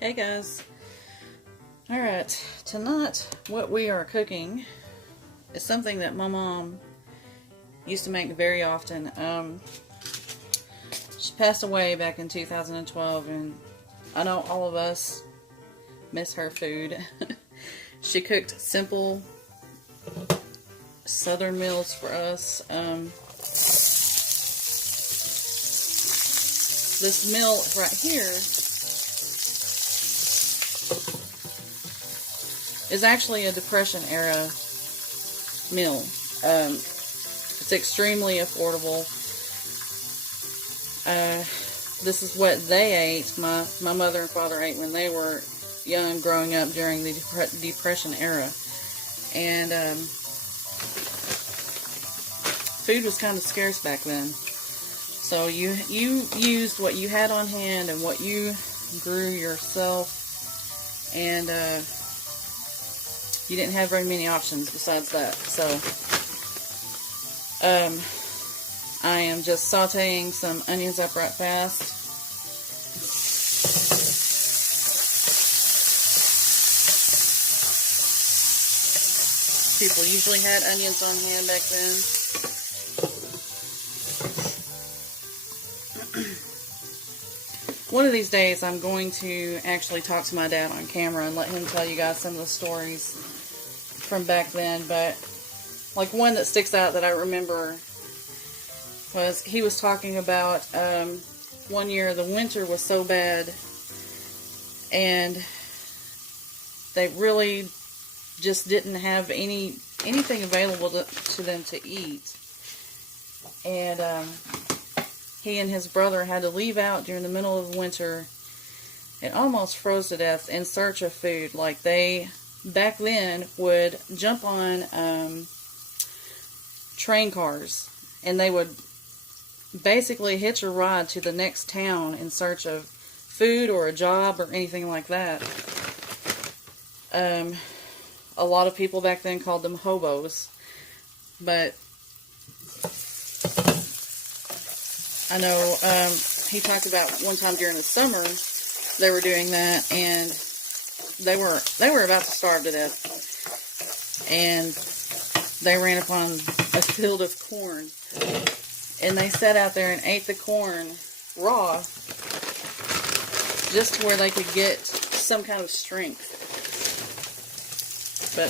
Hey guys. Alright, tonight what we are cooking is something that my mom used to make very often. She passed away back in 2012 and I know all of us miss her food. She cooked simple southern meals for us. This meal right here is actually a Depression era meal. It's extremely affordable. This is what they ate, my mother and father ate when they were young, growing up during the Depression era. And food was kind of scarce back then. So you used what you had on hand and what you grew yourself, and you didn't have very many options besides that. So I am just sauteing some onions up right fast. People usually had onions on hand back then. One of these days I'm going to actually talk to my dad on camera and let him tell you guys some of the stories from back then. But like one that sticks out that I remember was he was talking about one year the winter was so bad and they really just didn't have anything available to them to eat. And he and his brother had to leave out during the middle of the winter and almost froze to death in search of food. Like they, back then, would jump on train cars and they would basically hitch a ride to the next town in search of food or a job or anything like that. A lot of people back then called them hobos, but I know he talked about one time during the summer they were doing that, and they were about to starve to death, and they ran upon a field of corn, and they sat out there and ate the corn raw just to where they could get some kind of strength. But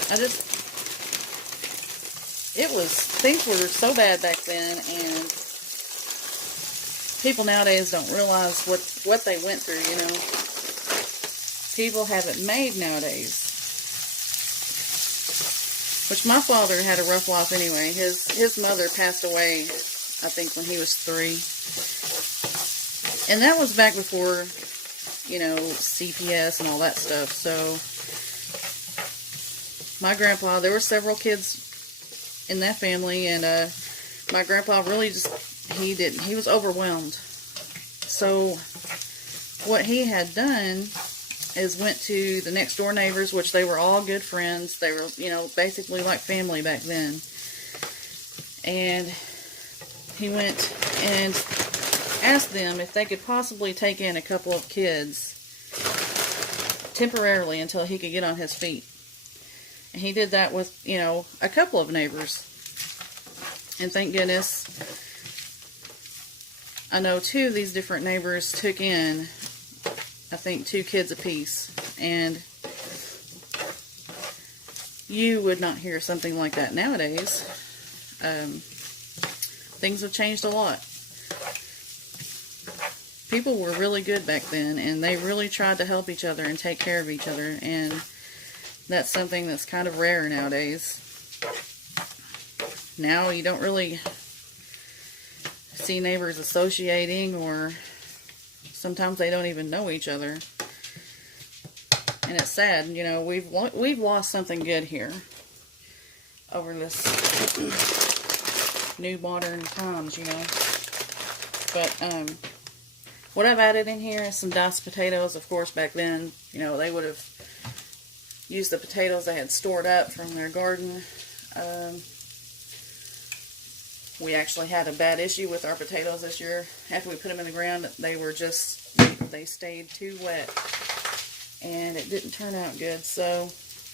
things were so bad back then, and people nowadays don't realize what they went through, you know. People have it made nowadays. Which my father had a rough life anyway. His mother passed away, I think, when he was 3. And that was back before, you know, CPS and all that stuff. So my grandpa, there were several kids in that family, and my grandpa really just, he was overwhelmed. So what he had done is went to the next door neighbors, which they were all good friends. They were, you know, basically like family back then. And he went and asked them if they could possibly take in a couple of kids temporarily until he could get on his feet. And he did that with, you know, a couple of neighbors. And thank goodness, I know 2 of these different neighbors took in, I think, 2 kids apiece. And you would not hear something like that nowadays. Things have changed a lot. People were really good back then, and they really tried to help each other and take care of each other. And that's something that's kind of rare nowadays. Now you don't really see neighbors associating, or sometimes they don't even know each other. And it's sad, you know, we've lost something good here over this new modern times, you know. But what I've added in here is some diced potatoes. Of course, back then, you know, they would have used the potatoes they had stored up from their garden. We actually had a bad issue with our potatoes this year. After we put them in the ground, they stayed too wet. and it didn't turn out good. So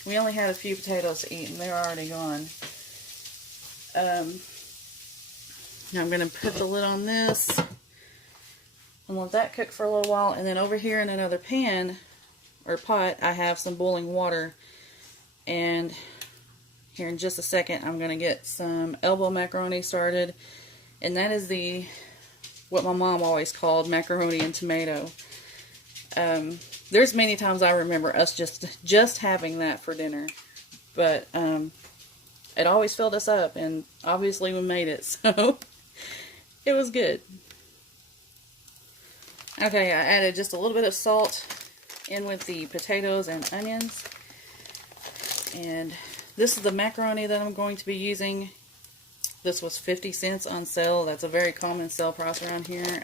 we only had a few potatoes to eat, and they're already gone. Now I'm going to put the lid on this and let that cook for a little while. And then over here in another pan or pot, I have some boiling water. And here in just a second, I'm going to get some elbow macaroni started. And that is what my mom always called macaroni and tomato. There's many times I remember us just having that for dinner. But it always filled us up, and obviously we made it, so it was good. Okay, I added just a little bit of salt in with the potatoes and onions. And this is the macaroni that I'm going to be using. This was 50 cents on sale. That's a very common sale price around here.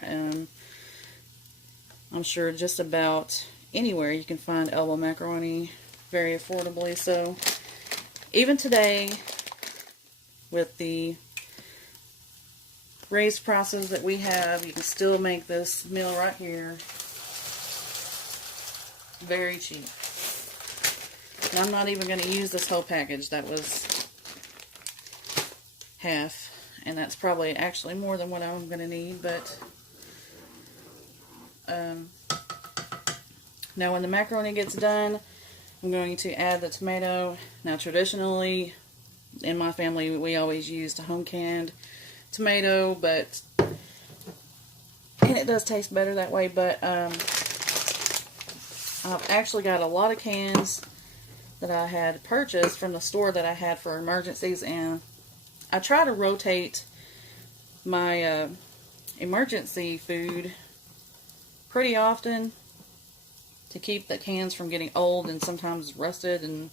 I'm sure just about anywhere you can find elbow macaroni very affordably. So even today, with the raised prices that we have, you can still make this meal right here very cheap. And I'm not even going to use this whole package. That was half, and that's probably actually more than what I'm going to need. But now when the macaroni gets done, I'm going to add the tomato. Now traditionally in my family we always used a home canned tomato, and it does taste better that way, but I've actually got a lot of cans that I had purchased from the store that I had for emergencies, and I try to rotate my emergency food pretty often to keep the cans from getting old and sometimes rusted, and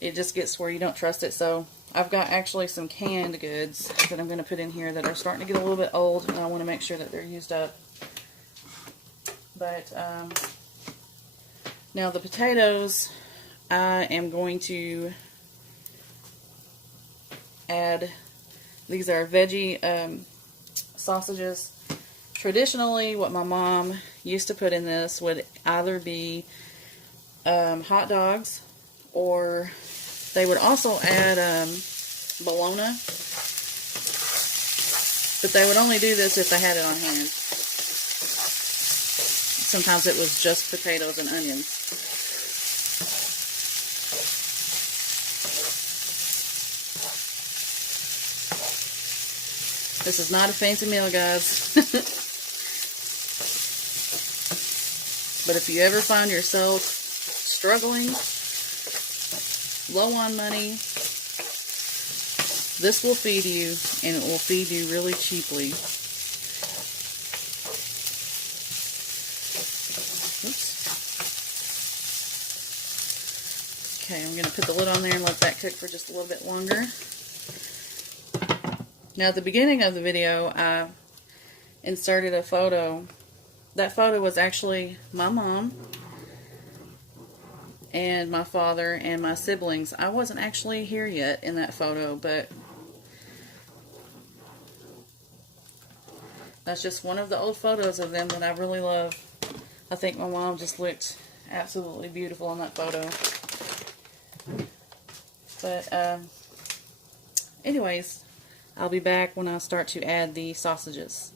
it just gets where you don't trust it. So I've got actually some canned goods that I'm going to put in here that are starting to get a little bit old, and I want to make sure that they're used up. But now the potatoes, I am going to add, these are veggie sausages. Traditionally, what my mom used to put in this would either be hot dogs, or they would also add bologna, but they would only do this if they had it on hand. Sometimes it was just potatoes and onions. This is not a fancy meal, guys. But if you ever find yourself struggling, low on money, this will feed you, and it will feed you really cheaply. Oops. Okay, I'm going to put the lid on there and let that cook for just a little bit longer. Now at the beginning of the video, I inserted a photo. That photo was actually my mom and my father and my siblings. I wasn't actually here yet in that photo, but that's just one of the old photos of them that I really love. I think my mom just looked absolutely beautiful in that photo. But anyways, I'll be back when I start to add the sausages.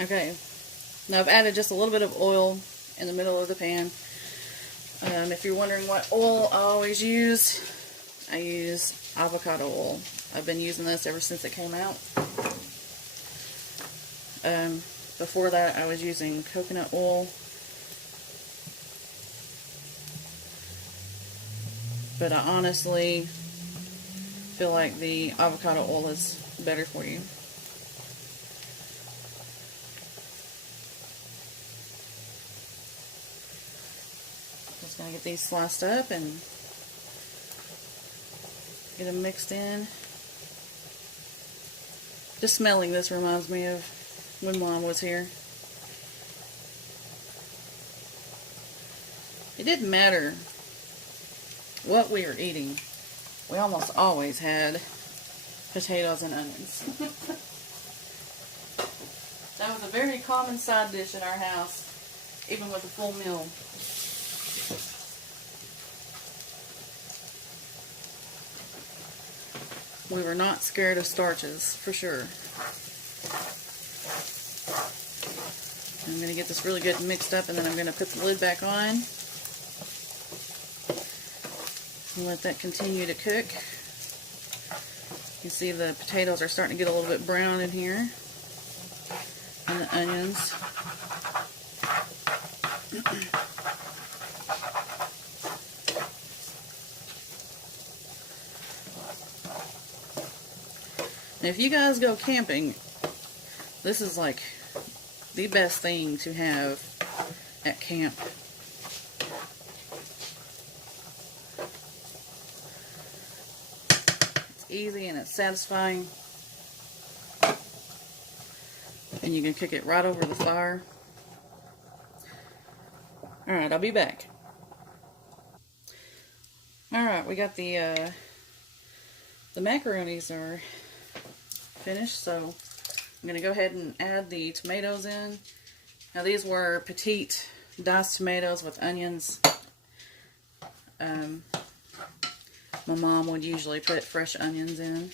Okay, now I've added just a little bit of oil in the middle of the pan. If you're wondering what oil I always use, I use avocado oil. I've been using this ever since it came out. Before that, I was using coconut oil. But I honestly feel like the avocado oil is better for you. Just going to get these sliced up and get them mixed in. Just smelling this reminds me of when Mom was here. It didn't matter what we were eating. We almost always had potatoes and onions. That was a very common side dish in our house. even with a full meal. We were not scared of starches, for sure. I'm going to get this really good mixed up, and then I'm going to put the lid back on and let that continue to cook. You see the potatoes are starting to get a little bit brown in here, and the onions. Now, if you guys go camping, this is like the best thing to have at camp. It's easy and it's satisfying. And you can cook it right over the fire. Alright, I'll be back. Alright, we got the macaronis are finished, so I'm going to go ahead and add the tomatoes in. Now these were petite diced tomatoes with onions. My mom would usually put fresh onions in.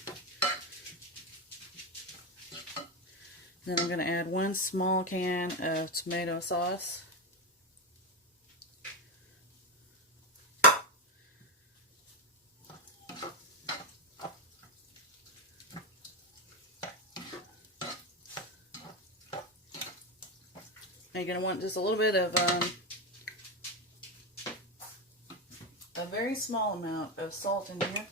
Then I'm going to add 1 small can of tomato sauce. Now you're going to want just a little bit of a very small amount of salt in here.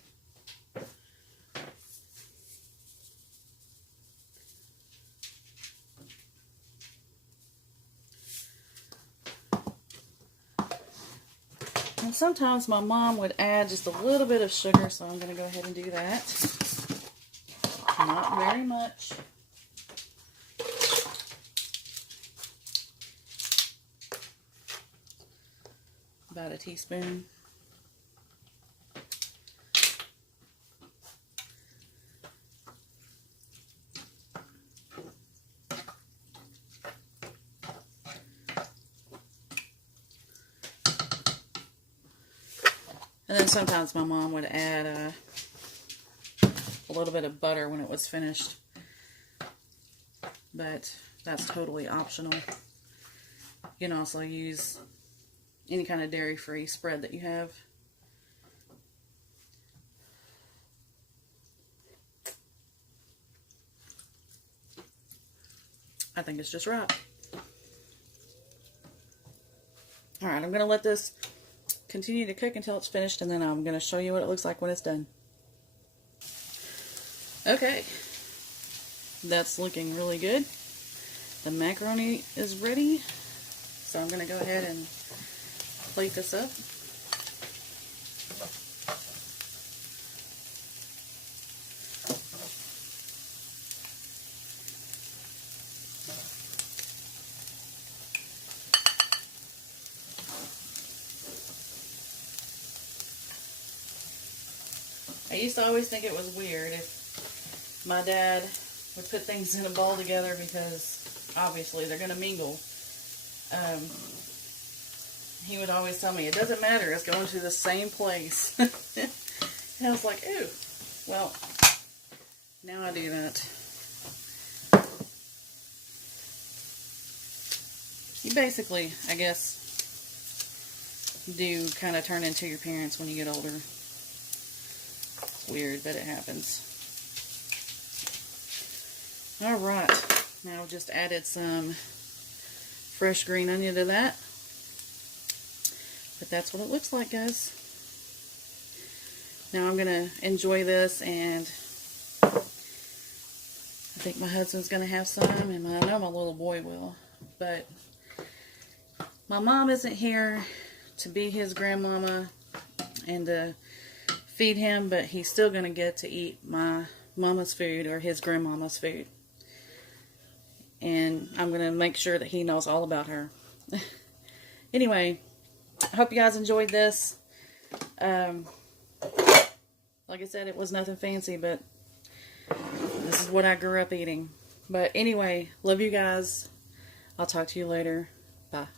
And sometimes my mom would add just a little bit of sugar, so I'm going to go ahead and do that. Not very much. About a teaspoon. And then sometimes my mom would add a little bit of butter when it was finished. But that's totally optional. You can also use any kind of dairy-free spread that you have. I think it's just right. Alright, I'm going to let this continue to cook until it's finished, and then I'm going to show you what it looks like when it's done. Okay, that's looking really good. The macaroni is ready, so I'm going to go ahead and plate this up. I used to always think it was weird if my dad would put things in a bowl together, because obviously they're going to mingle. He would always tell me, it doesn't matter, it's going to the same place. And I was like, ooh, well, now I do that. You basically, I guess, do kind of turn into your parents when you get older. It's weird, but it happens. Alright, now I've just added some fresh green onion to that. But that's what it looks like, guys. Now I'm going to enjoy this, and I think my husband's going to have some, and I know my little boy will. But my mom isn't here to be his grandmama and to feed him, but he's still going to get to eat my mama's food or his grandmama's food. And I'm going to make sure that he knows all about her. Anyway, I hope you guys enjoyed this. Like I said, it was nothing fancy, but this is what I grew up eating. But anyway, love you guys. I'll talk to you later. Bye.